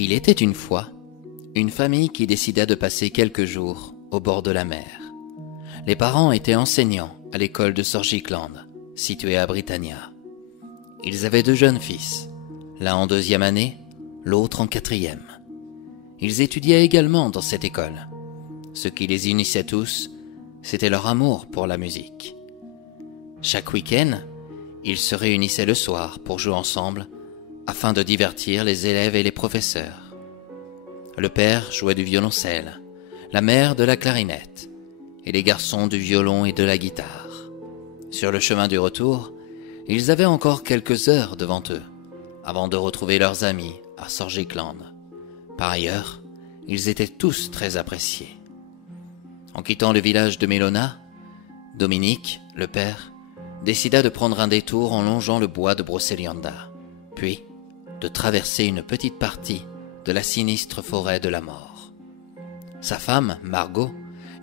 Il était une fois une famille qui décida de passer quelques jours au bord de la mer. Les parents étaient enseignants à l'école de Sorgicland, située à Britannia. Ils avaient 2 jeunes fils, l'un en 2e année, l'autre en 4e. Ils étudiaient également dans cette école. Ce qui les unissait tous, c'était leur amour pour la musique. Chaque week-end, ils se réunissaient le soir pour jouer ensemble afin de divertir les élèves et les professeurs. Le père jouait du violoncelle, la mère de la clarinette et les garçons du violon et de la guitare. Sur le chemin du retour, ils avaient encore quelques heures devant eux avant de retrouver leurs amis à Sorgicland. Par ailleurs, ils étaient tous très appréciés. En quittant le village de Melona, Dominique, le père, décida de prendre un détour en longeant le bois de Brocéliande, puis de traverser une petite partie de la sinistre forêt de la mort. Sa femme, Margot,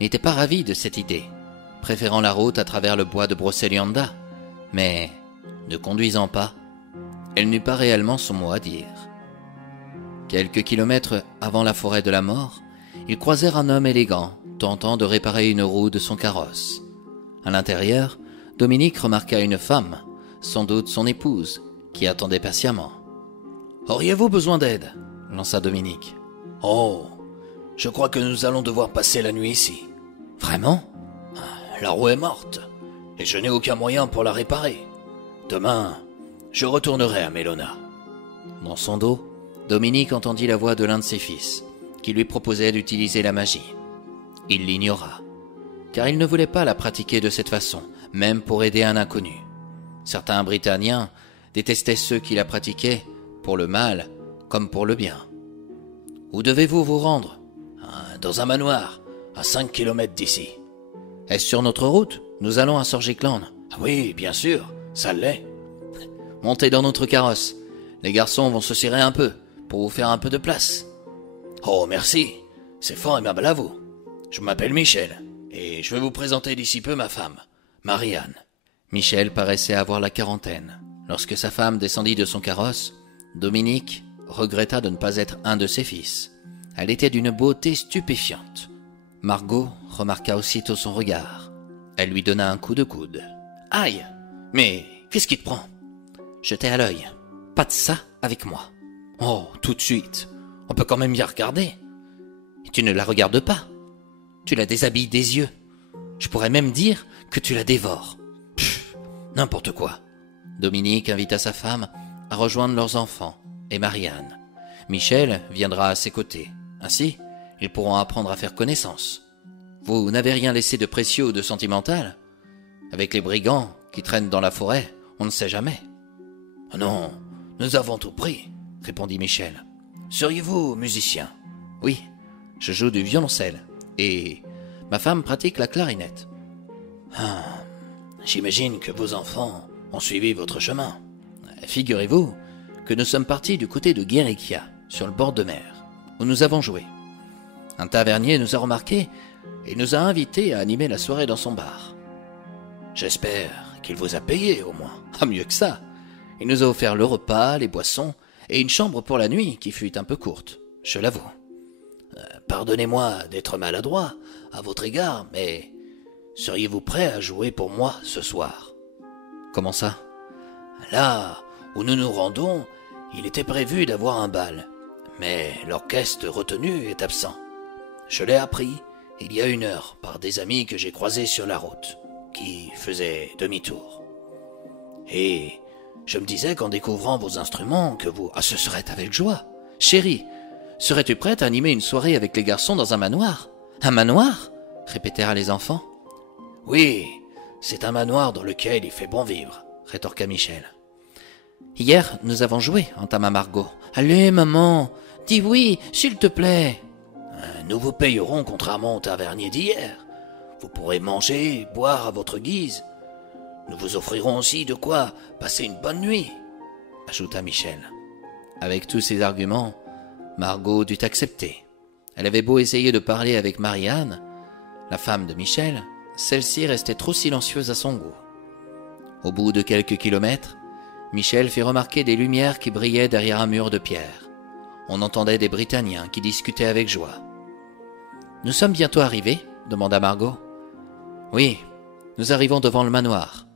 n'était pas ravie de cette idée, préférant la route à travers le bois de Brocéliande, mais, ne conduisant pas, elle n'eut pas réellement son mot à dire. Quelques kilomètres avant la forêt de la mort, ils croisèrent un homme élégant tentant de réparer une roue de son carrosse. À l'intérieur, Dominique remarqua une femme, sans doute son épouse, qui attendait patiemment. « Auriez-vous besoin d'aide ?» lança Dominique. « Oh, je crois que nous allons devoir passer la nuit ici. »« Vraiment ? La roue est morte, et je n'ai aucun moyen pour la réparer. Demain, je retournerai à Melona. » Dans son dos, Dominique entendit la voix de l'un de ses fils, qui lui proposait d'utiliser la magie. Il l'ignora, car il ne voulait pas la pratiquer de cette façon, même pour aider un inconnu. Certains Britanniens détestaient ceux qui la pratiquaient, pour le mal comme pour le bien. « Où devez-vous vous rendre ?»« Dans un manoir, à 5 kilomètres d'ici. »« Est-ce sur notre route ? Nous allons à Sorgicland. »« Oui, bien sûr, ça l'est. »« Montez dans notre carrosse. Les garçons vont se serrer un peu, pour vous faire un peu de place. »« Oh, merci, c'est fort aimable à vous. Je m'appelle Michel, et je vais vous présenter d'ici peu ma femme, Marianne. » Michel paraissait avoir la quarantaine. Lorsque sa femme descendit de son carrosse, Dominique regretta de ne pas être un de ses fils. Elle était d'une beauté stupéfiante. Margot remarqua aussitôt son regard. Elle lui donna un coup de coude. « Aïe ! Mais qu'est-ce qui te prend ?» Jeté à l'œil. « Pas de ça avec moi. »« Oh, tout de suite. On peut quand même y regarder. Et tu ne la regardes pas. Tu la déshabilles des yeux. Je pourrais même dire que tu la dévores. » Pfff, n'importe quoi. Dominique invita sa femme à rejoindre leurs enfants et Marianne. Michel viendra à ses côtés. Ainsi, ils pourront apprendre à faire connaissance. Vous n'avez rien laissé de précieux ou de sentimental ? Avec les brigands qui traînent dans la forêt, on ne sait jamais. « Non, nous avons tout pris, » répondit Michel. « Seriez-vous musicien ?»« Oui, je joue du violoncelle et ma femme pratique la clarinette. » « J'imagine que vos enfants ont suivi votre chemin. » Figurez-vous que nous sommes partis du côté de Guérikia, sur le bord de mer, où nous avons joué. Un tavernier nous a remarqués et nous a invités à animer la soirée dans son bar. J'espère qu'il vous a payé au moins. Ah, mieux que ça. Il nous a offert le repas, les boissons et une chambre pour la nuit qui fut un peu courte, je l'avoue. Pardonnez-moi d'être maladroit à votre égard, mais seriez-vous prêt à jouer pour moi ce soir ? Comment ça ? Là où nous nous rendons, il était prévu d'avoir un bal, mais l'orchestre retenu est absent. Je l'ai appris il y a 1 heure par des amis que j'ai croisés sur la route, qui faisaient demi-tour. Et je me disais qu'en découvrant vos instruments que vous... Ah, ce serait avec joie. Chérie, serais-tu prête à animer une soirée avec les garçons dans un manoir ? Un manoir ? Répétèrent les enfants. Oui, c'est un manoir dans lequel il fait bon vivre, rétorqua Michel. Hier, nous avons joué, entama Margot. Allez, maman, dis oui, s'il te plaît. Nous vous payerons contrairement au tavernier d'hier. Vous pourrez manger, boire à votre guise. Nous vous offrirons aussi de quoi passer une bonne nuit, ajouta Michel. Avec tous ces arguments, Margot dut accepter. Elle avait beau essayer de parler avec Marianne, la femme de Michel, celle-ci restait trop silencieuse à son goût. Au bout de quelques kilomètres, Michel fit remarquer des lumières qui brillaient derrière un mur de pierre. On entendait des Britanniens qui discutaient avec joie. « Nous sommes bientôt arrivés ?» demanda Margot. « Oui, nous arrivons devant le manoir. »«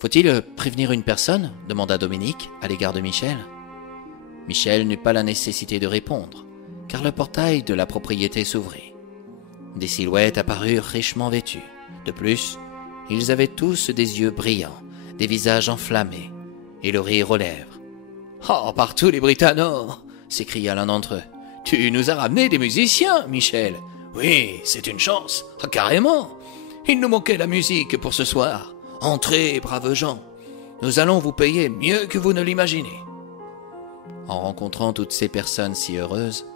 Faut-il prévenir une personne ?» demanda Dominique à l'égard de Michel. Michel n'eut pas la nécessité de répondre, car le portail de la propriété s'ouvrit. Des silhouettes apparurent richement vêtues. De plus, ils avaient tous des yeux brillants, des visages enflammés, et le rire aux lèvres. « Oh, partout les Britannos !» s'écria l'un d'entre eux. « Tu nous as ramené des musiciens, Michel !»« Oui, c'est une chance. Ah, carrément. Il nous manquait la musique pour ce soir. Entrez, braves gens. Nous allons vous payer mieux que vous ne l'imaginez. » En rencontrant toutes ces personnes si heureuses,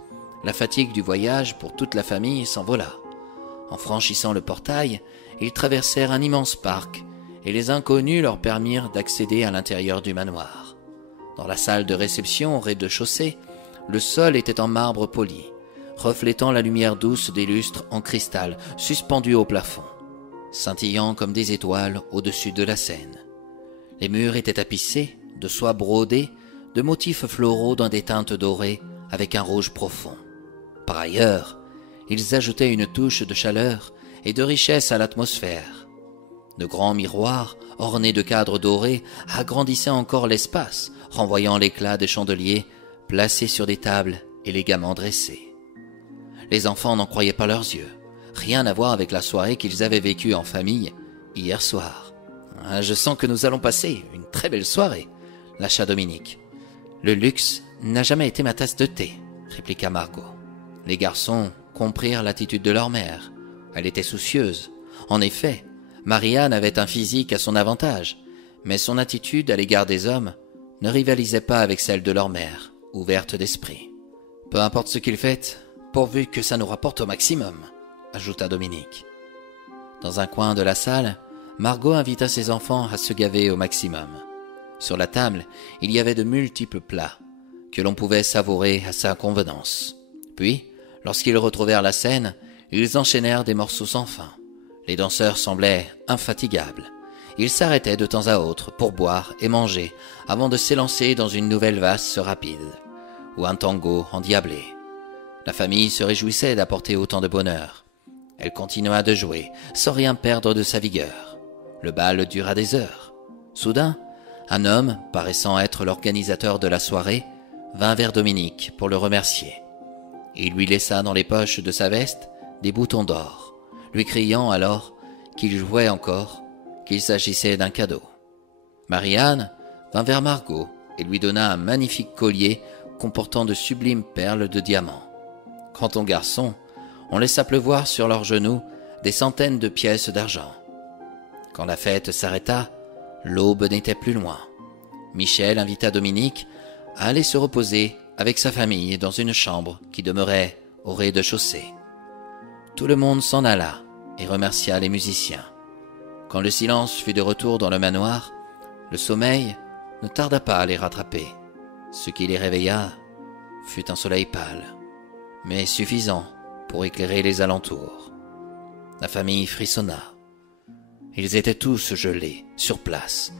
la fatigue du voyage pour toute la famille s'envola. En franchissant le portail, ils traversèrent un immense parc, et les inconnus leur permirent d'accéder à l'intérieur du manoir. Dans la salle de réception au rez-de-chaussée, le sol était en marbre poli, reflétant la lumière douce des lustres en cristal suspendus au plafond, scintillant comme des étoiles au-dessus de la scène. Les murs étaient tapissés, de soie brodée, de motifs floraux dans des teintes dorées avec un rouge profond. Par ailleurs, ils ajoutaient une touche de chaleur et de richesse à l'atmosphère. De grands miroirs, ornés de cadres dorés, agrandissaient encore l'espace, renvoyant l'éclat des chandeliers placés sur des tables élégamment dressées. Les enfants n'en croyaient pas leurs yeux. Rien à voir avec la soirée qu'ils avaient vécue en famille hier soir. « Je sens que nous allons passer une très belle soirée », lâcha Dominique. « Le luxe n'a jamais été ma tasse de thé », répliqua Margot. Les garçons comprirent l'attitude de leur mère. Elle était soucieuse. En effet, Marianne avait un physique à son avantage, mais son attitude à l'égard des hommes ne rivalisait pas avec celle de leur mère, ouverte d'esprit. « Peu importe ce qu'ils fêtent, pourvu que ça nous rapporte au maximum », ajouta Dominique. Dans un coin de la salle, Margot invita ses enfants à se gaver au maximum. Sur la table, il y avait de multiples plats, que l'on pouvait savourer à sa convenance. Puis, lorsqu'ils retrouvèrent la scène, ils enchaînèrent des morceaux sans fin. Les danseurs semblaient infatigables. Ils s'arrêtaient de temps à autre pour boire et manger avant de s'élancer dans une nouvelle valse rapide, ou un tango endiablé. La famille se réjouissait d'apporter autant de bonheur. Elle continua de jouer, sans rien perdre de sa vigueur. Le bal dura des heures. Soudain, un homme, paraissant être l'organisateur de la soirée, vint vers Dominique pour le remercier. Il lui laissa dans les poches de sa veste des boutons d'or, lui criant alors qu'il jouait encore, qu'il s'agissait d'un cadeau. Marianne vint vers Margot et lui donna un magnifique collier comportant de sublimes perles de diamants. Quant aux garçons, on laissa pleuvoir sur leurs genoux des centaines de pièces d'argent. Quand la fête s'arrêta, l'aube n'était plus loin. Michel invita Dominique à aller se reposer avec sa famille dans une chambre qui demeurait au rez-de-chaussée. Tout le monde s'en alla et remercia les musiciens. Quand le silence fut de retour dans le manoir, le sommeil ne tarda pas à les rattraper. Ce qui les réveilla fut un soleil pâle, mais suffisant pour éclairer les alentours. La famille frissonna. Ils étaient tous gelés, sur place,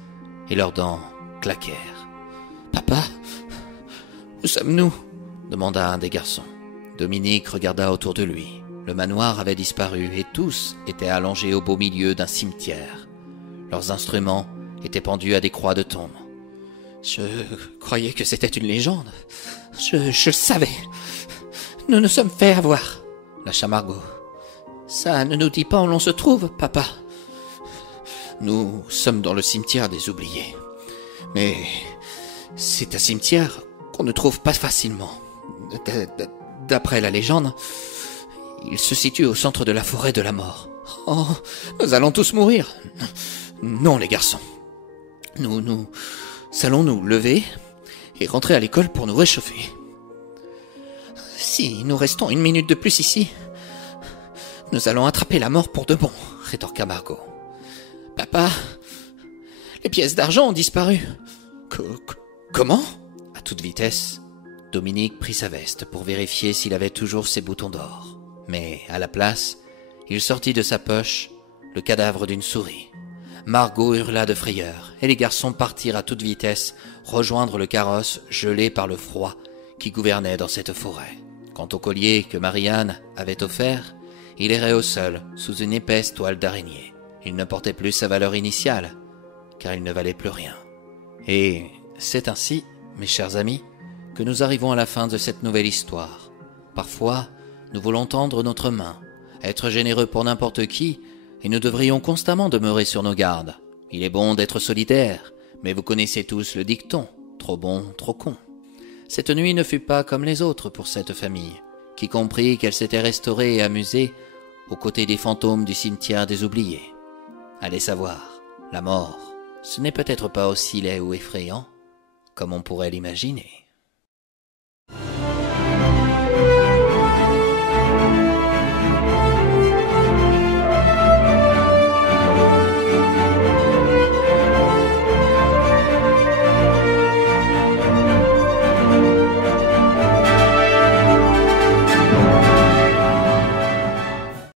et leurs dents claquèrent. « Papa, où sommes-nous » demanda un des garçons. Dominique regarda autour de lui. Le manoir avait disparu et tous étaient allongés au beau milieu d'un cimetière. Leurs instruments étaient pendus à des croix de tombe. « Je croyais que c'était une légende. Je le savais. Nous nous sommes fait avoir, » lâcha Margot. « Ça ne nous dit pas où l'on se trouve, papa. » « Nous sommes dans le cimetière des oubliés. Mais c'est un cimetière qu'on ne trouve pas facilement. D'après la légende, il se situe au centre de la forêt de la mort. Oh, nous allons tous mourir. Non, les garçons. Nous allons nous lever et rentrer à l'école pour nous réchauffer. Si nous restons une minute de plus ici, nous allons attraper la mort pour de bon, rétorqua Margot. Papa, les pièces d'argent ont disparu. Comment ? À toute vitesse, Dominique prit sa veste pour vérifier s'il avait toujours ses boutons d'or. Mais, à la place, il sortit de sa poche le cadavre d'une souris. Margot hurla de frayeur, et les garçons partirent à toute vitesse rejoindre le carrosse gelé par le froid qui gouvernait dans cette forêt. Quant au collier que Marianne avait offert, il errait au sol, sous une épaisse toile d'araignée. Il ne portait plus sa valeur initiale, car il ne valait plus rien. Et c'est ainsi, mes chers amis, que nous arrivons à la fin de cette nouvelle histoire. Parfois, nous voulons tendre notre main, être généreux pour n'importe qui, et nous devrions constamment demeurer sur nos gardes. Il est bon d'être solidaire, mais vous connaissez tous le dicton, trop bon, trop con. Cette nuit ne fut pas comme les autres pour cette famille, qui comprit qu'elle s'était restaurée et amusée aux côtés des fantômes du cimetière des oubliés. Allez savoir, la mort, ce n'est peut-être pas aussi laid ou effrayant comme on pourrait l'imaginer.